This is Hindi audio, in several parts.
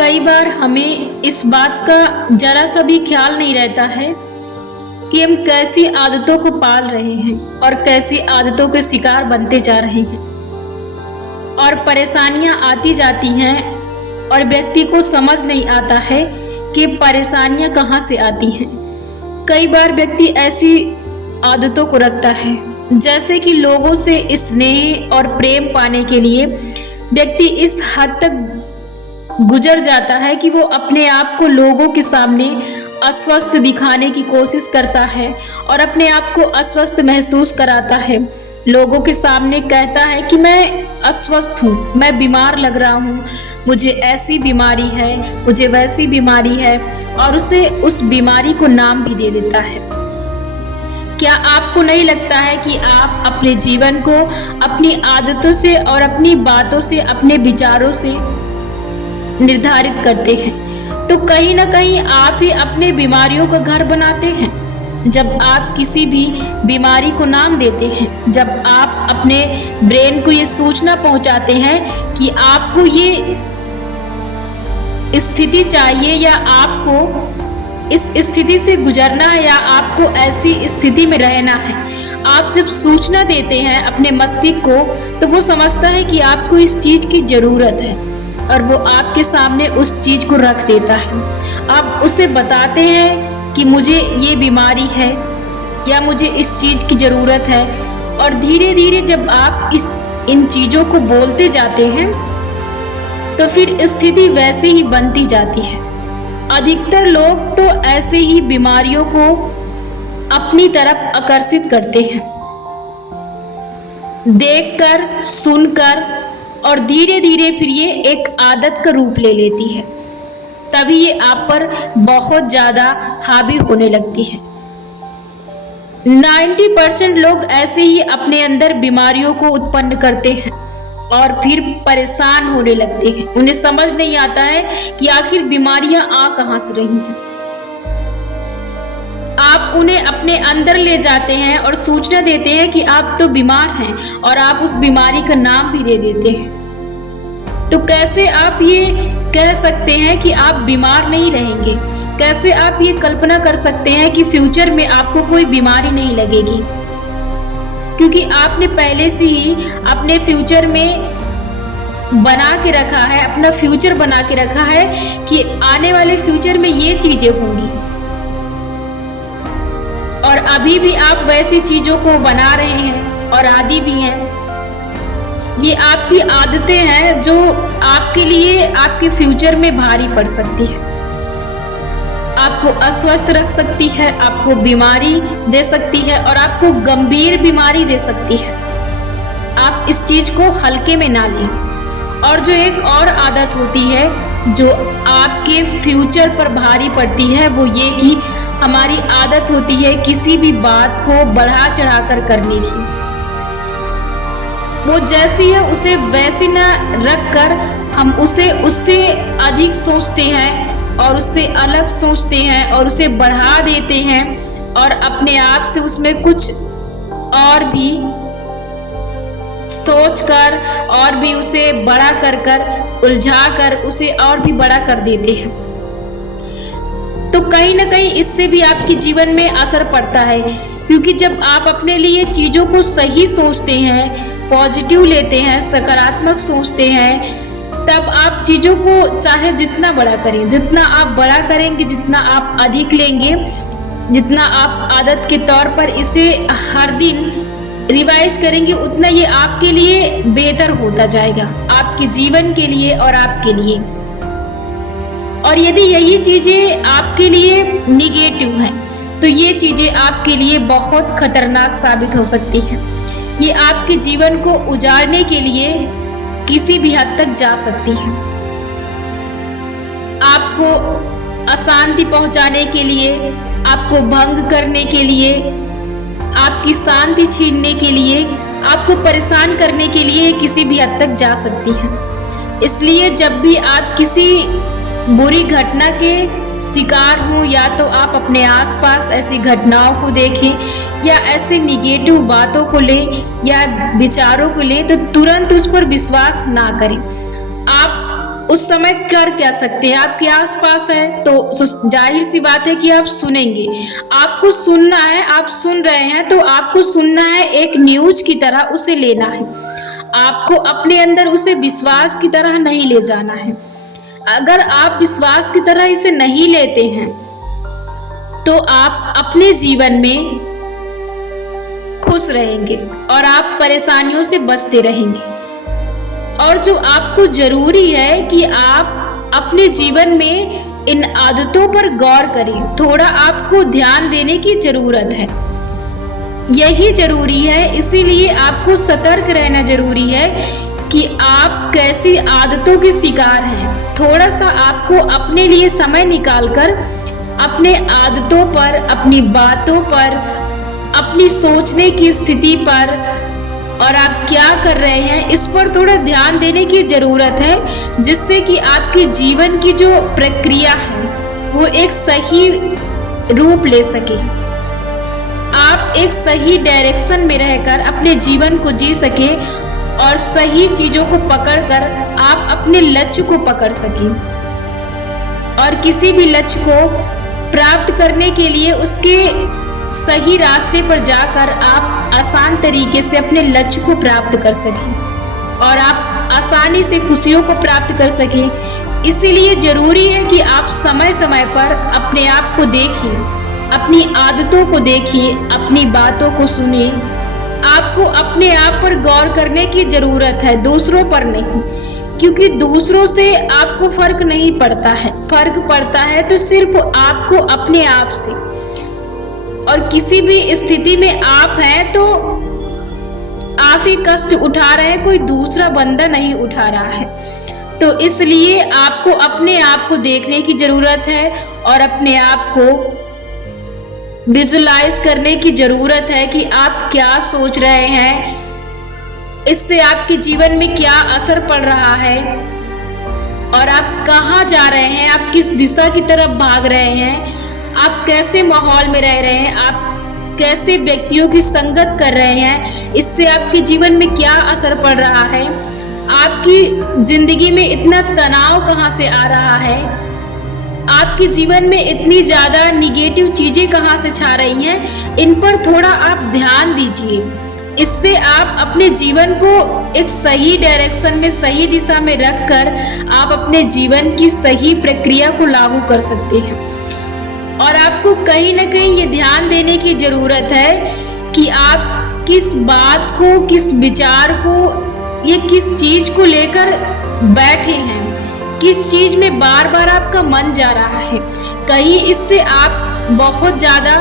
कई बार हमें इस बात का जरा सा भी ख्याल नहीं रहता है कि हम कैसी आदतों को पाल रहे हैं और कैसी आदतों के शिकार बनते जा रहे हैं, और परेशानियां आती जाती हैं और व्यक्ति को समझ नहीं आता है कि परेशानियां कहाँ से आती हैं। कई बार व्यक्ति ऐसी आदतों को रखता है जैसे कि लोगों से स्नेह और प्रेम पाने के लिए व्यक्ति इस हद तक गुजर जाता है कि वो अपने आप को लोगों के सामने अस्वस्थ दिखाने की कोशिश करता है और अपने आप को अस्वस्थ महसूस कराता है। लोगों के सामने कहता है कि मैं अस्वस्थ हूँ, मैं बीमार लग रहा हूँ, मुझे ऐसी बीमारी है, मुझे वैसी बीमारी है, और उसे उस बीमारी को नाम भी दे देता है। क्या आपको नहीं लगता है कि आप अपने जीवन को अपनी आदतों से और अपनी बातों से, अपने विचारों से निर्धारित करते हैं? तो कहीं ना कहीं आप ही अपने बीमारियों का घर बनाते हैं। जब आप किसी भी बीमारी को नाम देते हैं, जब आप अपने ब्रेन को ये सूचना पहुंचाते हैं कि आपको ये स्थिति चाहिए या आपको इस स्थिति से गुजरना है या आपको ऐसी स्थिति में रहना है, आप जब सूचना देते हैं अपने मस्तिष्क को तो वो समझता है कि आपको इस चीज़ की ज़रूरत है और वो आपके सामने उस चीज़ को रख देता है। आप उसे बताते हैं कि मुझे ये बीमारी है या मुझे इस चीज़ की ज़रूरत है, और धीरे धीरे जब आप इन चीज़ों को बोलते जाते हैं तो फिर स्थिति वैसे ही बनती जाती है। अधिकतर लोग तो ऐसे ही बीमारियों को अपनी तरफ आकर्षित करते हैं, देखकर, सुनकर, और धीरे धीरे फिर ये एक आदत का रूप ले लेती है। तभी ये आप पर बहुत ज़्यादा हावी होने लगती है। 90% लोग ऐसे ही अपने अंदर बीमारियों को उत्पन्न करते हैं और फिर परेशान होने लगते हैं। उन्हें समझ नहीं आता है कि आखिर बीमारियां आ कहाँ से रही हैं। आप उन्हें अपने अंदर ले जाते हैं और सूचना देते हैं कि आप तो बीमार हैं, और आप उस बीमारी का नाम भी दे देते हैं। तो कैसे आप ये कह सकते हैं कि आप बीमार नहीं रहेंगे? कैसे आप ये कल्पना कर सकते हैं कि फ्यूचर में आपको कोई बीमारी नहीं लगेगी? क्योंकि आपने पहले से ही अपने फ्यूचर में बना के रखा है, अपना फ्यूचर बना के रखा है कि आने वाले फ्यूचर में ये चीज़ें होंगी, और अभी भी आप वैसी चीज़ों को बना रहे हैं और आदी भी हैं। ये आपकी आदतें हैं जो आपके लिए आपके फ्यूचर में भारी पड़ सकती है, आपको अस्वस्थ रख सकती है, आपको बीमारी दे सकती है और आपको गंभीर बीमारी दे सकती है। आप इस चीज़ को हल्के में ना लें। और जो एक और आदत होती है जो आपके फ्यूचर पर भारी पड़ती है, वो ये कि हमारी आदत होती है किसी भी बात को बढ़ा चढ़ाकर करने की। वो जैसी है उसे वैसी ना रख कर हम उसे उससे अधिक सोचते हैं और उससे अलग सोचते हैं और उसे बढ़ा देते हैं, और अपने आप से उसमें कुछ और भी सोचकर और भी उसे बड़ा कर उलझा कर उसे और भी बड़ा कर देते हैं। तो कहीं ना कहीं इससे भी आपके जीवन में असर पड़ता है, क्योंकि जब आप अपने लिए चीज़ों को सही सोचते हैं, पॉजिटिव लेते हैं, सकारात्मक सोचते हैं, तब आप चीज़ों को चाहे जितना बड़ा करें, जितना आप बड़ा करेंगे, जितना आप अधिक लेंगे, जितना आप आदत के तौर पर इसे हर दिन रिवाइज करेंगे, उतना ये आपके लिए बेहतर होता जाएगा, आपके जीवन के लिए और आपके लिए। और यदि यही चीज़ें आपके लिए निगेटिव हैं तो ये चीज़ें आपके लिए बहुत खतरनाक साबित हो सकती हैं। ये आपके जीवन को उजाड़ने के लिए किसी भी हद तक जा सकती हैं। आपको अशांति पहुंचाने के लिए, आपको भंग करने के लिए, आपकी शांति छीनने के लिए, आपको परेशान करने के लिए किसी भी हद तक जा सकती हैं। इसलिए जब भी आप किसी बुरी घटना के शिकार हों, या तो आप अपने आसपास ऐसी घटनाओं को देखें या ऐसे निगेटिव बातों को लें या विचारों को लें, तो तुरंत उस पर विश्वास ना करें। आप उस समय कर क्या सकते हैं, आपके आसपास है तो जाहिर सी बात है कि आप सुनेंगे। आपको सुनना है, आप सुन रहे हैं तो आपको सुनना है, एक न्यूज की तरह उसे लेना है। आपको अपने अंदर उसे विश्वास की तरह नहीं ले जाना है। अगर आप विश्वास की तरह इसे नहीं लेते हैं तो आप अपने जीवन में खुश रहेंगे और आप परेशानियों से बचते रहेंगे। और जो आपको जरूरी है कि आप अपने जीवन में इन आदतों पर गौर करें, थोड़ा आपको ध्यान देने की जरूरत है, यही जरूरी है। इसीलिए आपको सतर्क रहना जरूरी है कि आप कैसी आदतों के शिकार हैं। थोड़ा सा आपको अपने लिए समय निकालकर अपने आदतों पर, अपनी बातों पर, अपनी सोचने की स्थिति पर और आप क्या कर रहे हैं इस पर थोड़ा ध्यान देने की ज़रूरत है, जिससे कि आपके जीवन की जो प्रक्रिया है वो एक सही रूप ले सके। आप एक सही डायरेक्शन में रहकर अपने जीवन को जी सके और सही चीज़ों को पकड़कर आप अपने लक्ष्य को पकड़ सकें। और किसी भी लक्ष्य को प्राप्त करने के लिए उसके सही रास्ते पर जाकर आप आसान तरीके से अपने लक्ष्य को प्राप्त कर सकें और आप आसानी से खुशियों को प्राप्त कर सकें। इसीलिए ज़रूरी है कि आप समय समय पर अपने आप को देखिए, अपनी आदतों को देखिए, अपनी बातों को सुनिए। आपको अपने आप पर गौर करने की ज़रूरत है, दूसरों पर नहीं, क्योंकि दूसरों से आपको फर्क नहीं पड़ता है। फर्क पड़ता है तो सिर्फ आपको अपने आप से। और किसी भी स्थिति में आप हैं तो आप ही कष्ट उठा रहे हैं, कोई दूसरा बंदा नहीं उठा रहा है। तो इसलिए आपको अपने आप को देखने की ज़रूरत है और अपने आप को विजुलाइज करने की ज़रूरत है कि आप क्या सोच रहे हैं, इससे आपके जीवन में क्या असर पड़ रहा है और आप कहाँ जा रहे हैं, आप किस दिशा की तरफ भाग रहे हैं, आप कैसे माहौल में रह रहे हैं, आप कैसे व्यक्तियों की संगत कर रहे हैं, इससे आपके जीवन में क्या असर पड़ रहा है, आपकी जिंदगी में इतना तनाव कहाँ से आ रहा है, आपके जीवन में इतनी ज़्यादा निगेटिव चीज़ें कहाँ से छा रही हैं, इन पर थोड़ा आप ध्यान दीजिए। इससे आप अपने जीवन को एक सही डायरेक्शन में, सही दिशा में रखकर आप अपने जीवन की सही प्रक्रिया को लागू कर सकते हैं। और आपको कहीं ना कहीं ये ध्यान देने की ज़रूरत है कि आप किस बात को, किस विचार को, ये किस चीज़ को लेकर बैठे हैं, किस चीज़ में बार बार आपका मन जा रहा है। कहीं इससे आप बहुत ज़्यादा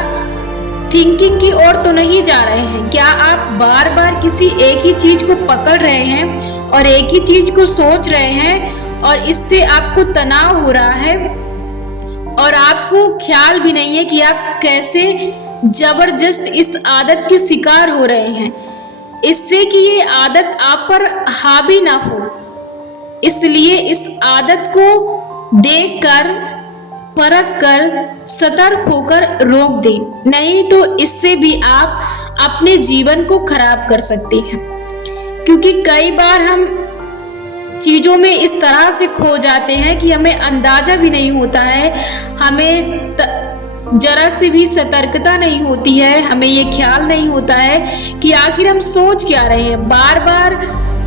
थिंकिंग की ओर तो नहीं जा रहे हैं? क्या आप बार बार किसी एक ही चीज़ को पकड़ रहे हैं और एक ही चीज़ को सोच रहे हैं और इससे आपको तनाव हो रहा है और आपको ख्याल भी नहीं है कि आप कैसे जबरदस्त इस आदत के शिकार हो रहे हैं, इससे कि ये आदत आप पर हावी ना हो। इसलिए इस आदत को देखकर, परख कर, सतर्क होकर रोक दें, नहीं तो इससे भी आप अपने जीवन को खराब कर सकते हैं। क्योंकि कई बार हम चीज़ों में इस तरह से खो जाते हैं कि हमें अंदाज़ा भी नहीं होता है, हमें जरा से भी सतर्कता नहीं होती है, हमें ये ख्याल नहीं होता है कि आखिर हम सोच क्या रहे हैं। बार बार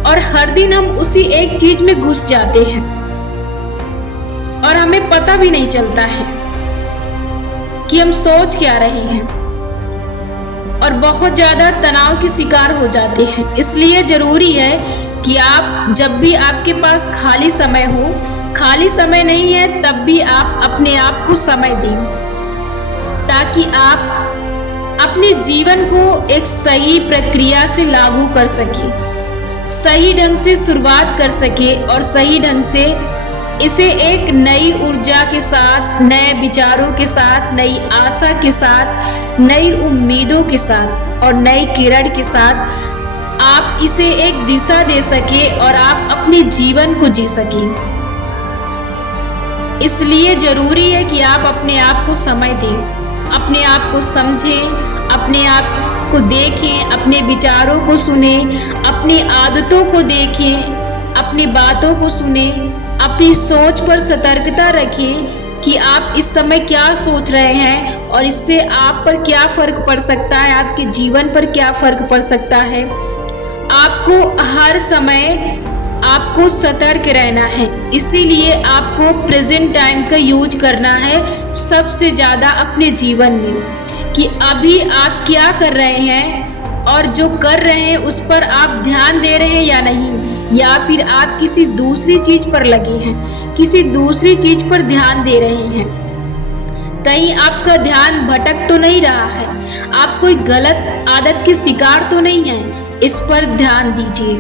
और हर दिन हम उसी एक चीज़ में घुस जाते हैं और हमें पता भी नहीं चलता है कि हम सोच क्या रहे हैं और बहुत ज़्यादा तनाव के शिकार हो जाते हैं। इसलिए ज़रूरी है कि आप जब भी आपके पास खाली समय हो, खाली समय नहीं है तब भी आप अपने आप को समय दें, ताकि आप अपने जीवन को एक सही प्रक्रिया से लागू कर सकें, सही ढंग से शुरुआत कर सके और सही ढंग से इसे एक नई ऊर्जा के साथ, नए विचारों के साथ, नई आशा के साथ, नई उम्मीदों के साथ और नई किरण के साथ आप इसे एक दिशा दे सके और आप अपने जीवन को जी सकें। इसलिए ज़रूरी है कि आप अपने आप को समय दें, अपने आप को समझें, अपने आप को देखें, अपने विचारों को सुनें, अपनी आदतों को देखें, अपनी बातों को सुनें, अपनी सोच पर सतर्कता रखिए कि आप इस समय क्या सोच रहे हैं और इससे आप पर क्या फर्क पड़ सकता है, आपके जीवन पर क्या फर्क पड़ सकता है। आपको हर समय आपको सतर्क रहना है, इसीलिए आपको प्रेजेंट टाइम का यूज करना है सबसे ज़्यादा अपने जीवन में, कि अभी आप क्या कर रहे हैं और जो कर रहे हैं उस पर आप ध्यान दे रहे हैं या नहीं, या फिर आप किसी दूसरी चीज पर लगे हैं, किसी दूसरी चीज पर ध्यान दे रहे हैं। कहीं आपका ध्यान भटक तो नहीं रहा है, आप कोई गलत आदत के शिकार तो नहीं हैं, इस पर ध्यान दीजिए।